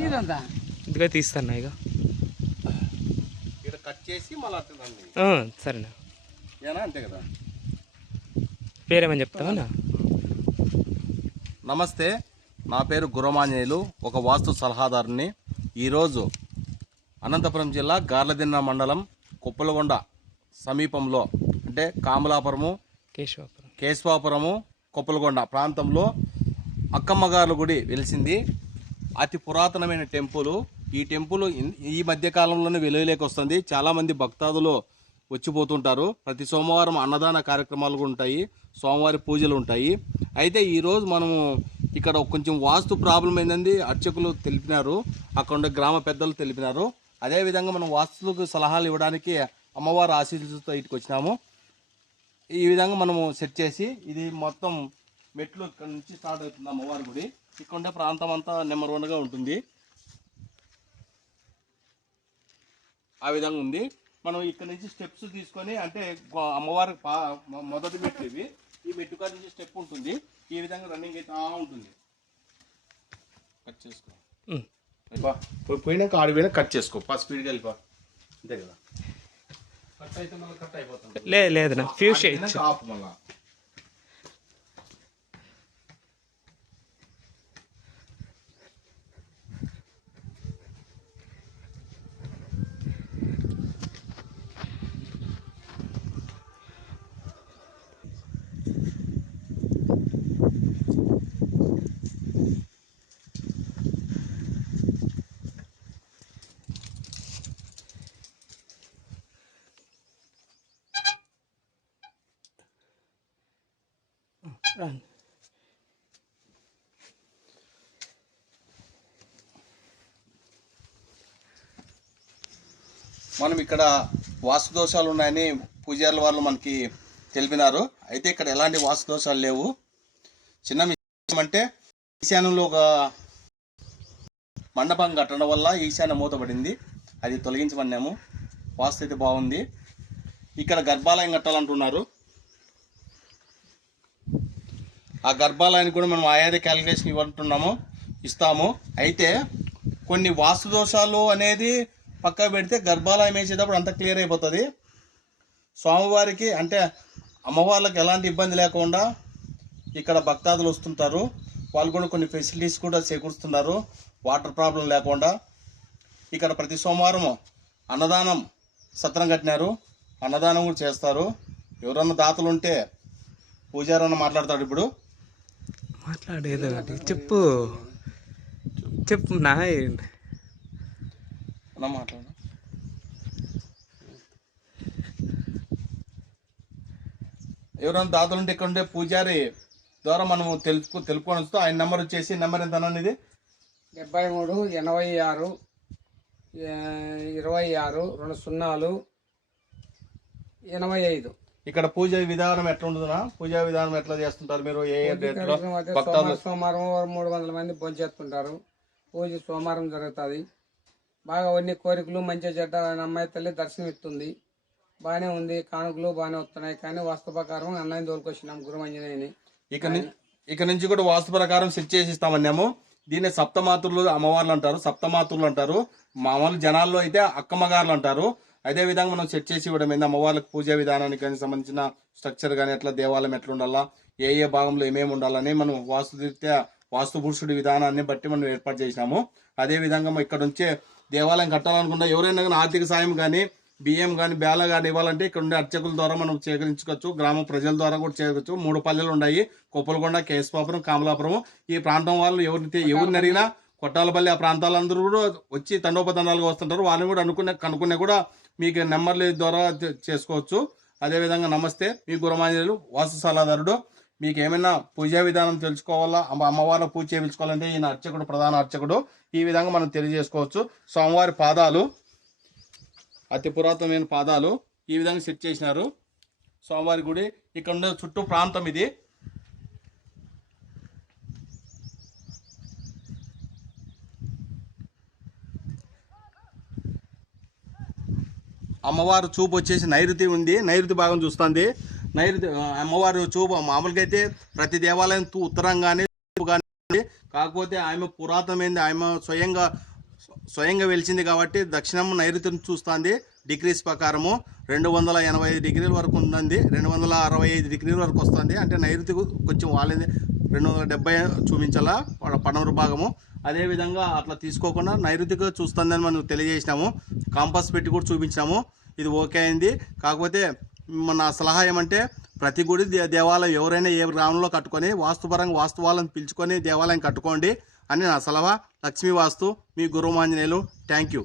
ఇదిగా తీస్తాను ఇక. ఇక్కడ కట్ చేసి మళ్ళీ అట్లా రండి ఆ, సరేనా. అంతే కదా. పేరేమని చెప్తావా నమస్తే నా పేరు గురమాంజనేయులు ఒక వాస్తు సలహాదారుని. ఈరోజు అనంతపురం జిల్లా గార్లదిన్న మండలం కుప్పలగొండ సమీపంలో అంటే కామలాపురము కేశవాపురం. కేశవాపురము కొప్పలగొండ ప్రాంతంలో అక్కమ్మగారుల గుడి వెలిసింది. అతి పురాతనమైన టెంపుల్. ఈ టెంపుల్ ఈ మధ్య కాలంలోనే వెలుగులోకి వస్తుంది. చాలామంది భక్తాదులు వచ్చిపోతుంటారు. ప్రతి సోమవారం అన్నదాన కార్యక్రమాలు కూడా ఉంటాయి. సోమవారి పూజలు ఉంటాయి. అయితే ఈరోజు మనము ఇక్కడ కొంచెం వాస్తు ప్రాబ్లం ఏందండి? అర్చకులు తెలిపినారు. అక్కడ గ్రామ పెద్దలు తెలిపినారు. అదేవిధంగా మనం వాస్తులకు సలహాలు ఇవ్వడానికి అమ్మవారి ఆశీస్సులతో ఇటుకు వచ్చినాము. ఈ విధంగా మనము సెట్ చేసి ఇది మొత్తం మెట్లు ఇక్కడ నుంచి స్టార్ట్ అవుతుంది అమ్మవారి గుడి. ఇక్కడ ఉండే ప్రాంతం అంతా నెంబర్ వన్గా ఉంటుంది. ఆ విధంగా ఉంది. మనం ఇక్కడ నుంచి స్టెప్స్ తీసుకొని అంటే అమ్మవారి పా మొదటి మెట్లు ఇవి ఈ మెట్టు కాడ నుంచి స్టెప్ ఉంటుంది. ఈ విధంగా రన్నింగ్ అయితే ఆ ఉంటుంది. కట్ చేసుకో. పోయినాక ఆడి పోయినా కట్ చేసుకో. ఫస్ట్ స్పీడ్గా వెళ్ళిపో. అంతే కదా. కట్ అయితే మళ్ళీ కట్ అయిపోతుంది. లే లేదన్నా ఫ్యూజ్ ఆడిపోయినాక చేయొచ్చు. ఆఫ్ మళ్ళా. రాండి. మనం ఇక్కడ వాస్తు దోషాలు ఉన్నాయని పూజారుల వాళ్ళు మనకి తెలిపినారు. అయితే ఇక్కడ ఎలాంటి వాస్తు దోషాలు లేవు. చిన్న విషయం అంటే ఈశాన్యంలో ఒక మండపం కట్టడం వల్ల ఈశాన్యం మూతపడింది అది తొలగించమన్నాము వాస్తు అయితే బాగుంది. ఇక్కడ గర్భాలయం కట్టాలంటున్నారు. ఆ గర్భాలయానికి కూడా మనం ఆయాది క్యాలిక్యులేషన్ ఇవ్వంటున్నాము ఇస్తాము. అయితే కొన్ని వాస్తు దోషాలు అనేది పక్క పెడితే గర్భాలయం వేసేటప్పుడు అంత క్లియర్ అయిపోతుంది. స్వామివారికి అంటే అమ్మవార్లకు ఎలాంటి ఇబ్బంది లేకుండా ఇక్కడ భక్తాదులు వస్తుంటారు. వాళ్ళు కూడా కొన్ని ఫెసిలిటీస్ కూడా చేకూరుస్తున్నారు. వాటర్ ప్రాబ్లం లేకుండా. ఇక్కడ ప్రతి సోమవారం అన్నదానం సత్రం కట్టినారు. అన్నదానం కూడా చేస్తారు. ఎవరన్నా దాతలు ఉంటే పూజారన్న మాట్లాడతాడు ఇప్పుడు. మాట్లాడేది ఒకటి చెప్పు చెప్పు నా మాట్లాడు. ఎవరైనా దాతలు ఉంటే ఇక్కడ ఉండే పూజారి ద్వారా మనం తెలుసుకో తెలుపుకొని వస్తూ ఆయన నెంబర్ వచ్చేసి నెంబర్ ఎంత అన్నది డెబ్బై మూడు ఎనభై ఆరు ఇరవై ఆరు రెండు సున్నాలు ఎనభై ఐదు ఇక్కడ పూజ విధానం ఎట్లా ఉంటుందా పూజా విధానం ఎట్లా చేస్తుంటారు మీరు? ఏ డేట్లో? సోమవారం మూడు వందల మంది భోంచేస్తుంటారు పూజ సోమవారం జరుగుతుంది. బాగా అన్ని కోరికలు మంచి చెడ్డ అమ్మాయి తల్లి దర్శనం ఇస్తుంది బాగానే ఉంది. కానుకలు బాగానే వస్తున్నాయి. కానీ వాస్తు ప్రకారం అన్నయ్య తోలుకొచ్చినాం గురుమంజనేయని ఇక ని- ఇక నుంచి కూడా వాస్తు ప్రకారం సెట్ చేసి ఇస్తామన్నాము. దీన్ని సప్తమాతృలు అమ్మవార్లు అంటారు సప్తమాతృలు అంటారు. మామూలు జనాల్లో అయితే అక్కమ్మగారులు అంటారు. అదే విధంగా మనం సెట్ చేసి ఇవ్వడం ఏంది? అమ్మవార్లకు పూజా విధానానికి కానీ సంబంధించిన స్ట్రక్చర్ కానీ ఎట్లా దేవాలయం ఎట్లా ఉండాలా? ఏ ఏ భాగంలో ఏమేమి ఉండాలని మనం వాస్తు రీత్యా వాస్తు పురుషుడి విధానాన్ని బట్టి మనం ఏర్పాటు చేసినాము. అదే విధంగా మనం ఇక్కడ నుంచే దేవాలయం కట్టాలనుకున్న ఎవరైనా కానీ ఆర్థిక సాయం కానీ బియ్యం కానీ బేల కానీ ఇవ్వాలంటే ఇక్కడ ఉండే అర్చకుల ద్వారా మనం సేకరించుకోవచ్చు. గ్రామ ప్రజల ద్వారా కూడా చేయవచ్చు మూడు పల్లెలు ఉన్నాయి. కొప్పలకొండ కేశవాపురం కామలాపురం. ఈ ప్రాంతం వాళ్ళు ఎవరిని ఎవరిని అడిగినా కొట్టాలపల్లి ఆ ప్రాంతాలందరూ కూడా వచ్చి తండోపతండాలుగా వస్తుంటారు. వాళ్ళని కూడా అనుకునే కనుక్కునే కూడా మీకు నెంబర్ల ద్వారా చేసుకోవచ్చు. అదేవిధంగా నమస్తే మీ గురమాంజలు వాసు సలహాదారుడు మీకు ఏమైనా పూజా విధానం తెలుసుకోవాలా? అమ్మవారిని పూజ చేయించుకోవాలంటే ఈయన అర్చకుడు ప్రధాన అర్చకుడు. ఈ విధంగా మనం తెలియజేసుకోవచ్చు. స్వామివారి పాదాలు అతి పురాతనమైన పాదాలు ఈ విధంగా సెట్ చేసినారు. స్వామివారి గుడి ఇక్కడ ఉండే చుట్టూ ప్రాంతం ఇది. అమ్మవారు చూపు వచ్చేసి నైరుతి ఉంది. నైరుతి భాగం చూస్తుంది. నైరుతి అమ్మవారు చూపు మామూలుగా అయితే ప్రతి దేవాలయం తూ ఉత్తరం కానీ ఉంది. కాకపోతే ఆమె పురాతనమైంది. ఆమె స్వయంగా స్వయంగా వెలిచింది కాబట్టి దక్షిణం నైరుతిని చూస్తుంది. డిగ్రీస్ ప్రకారము రెండు వందల ఎనభై ఐదు డిగ్రీల వరకు ఉందండి రెండు వందల అరవై ఐదు డిగ్రీల వరకు వస్తుంది. అంటే నైరుతి కొంచెం వాళ్ళది రెండు వందల డెబ్బై చూపించాలా? వాళ్ళ పడమర భాగము. అదేవిధంగా అట్లా తీసుకోకుండా నైరుతిగా చూస్తుందని మనం తెలియజేసినాము. కాంపస్ పెట్టి కూడా చూపించాము ఇది ఓకే అయింది. కాకపోతే మన సలహా ఏమంటే ప్రతి గుడి దే- దేవాలయం ఎవరైనా ఏ గ్రామంలో కట్టుకొని వాస్తుపరంగా వాస్తువాళ్ళని పిలుచుకొని దేవాలయం కట్టుకోండి అని నా సలహా. లక్ష్మీ వాస్తు మీ గురుమాంజనేయులు. Thank you.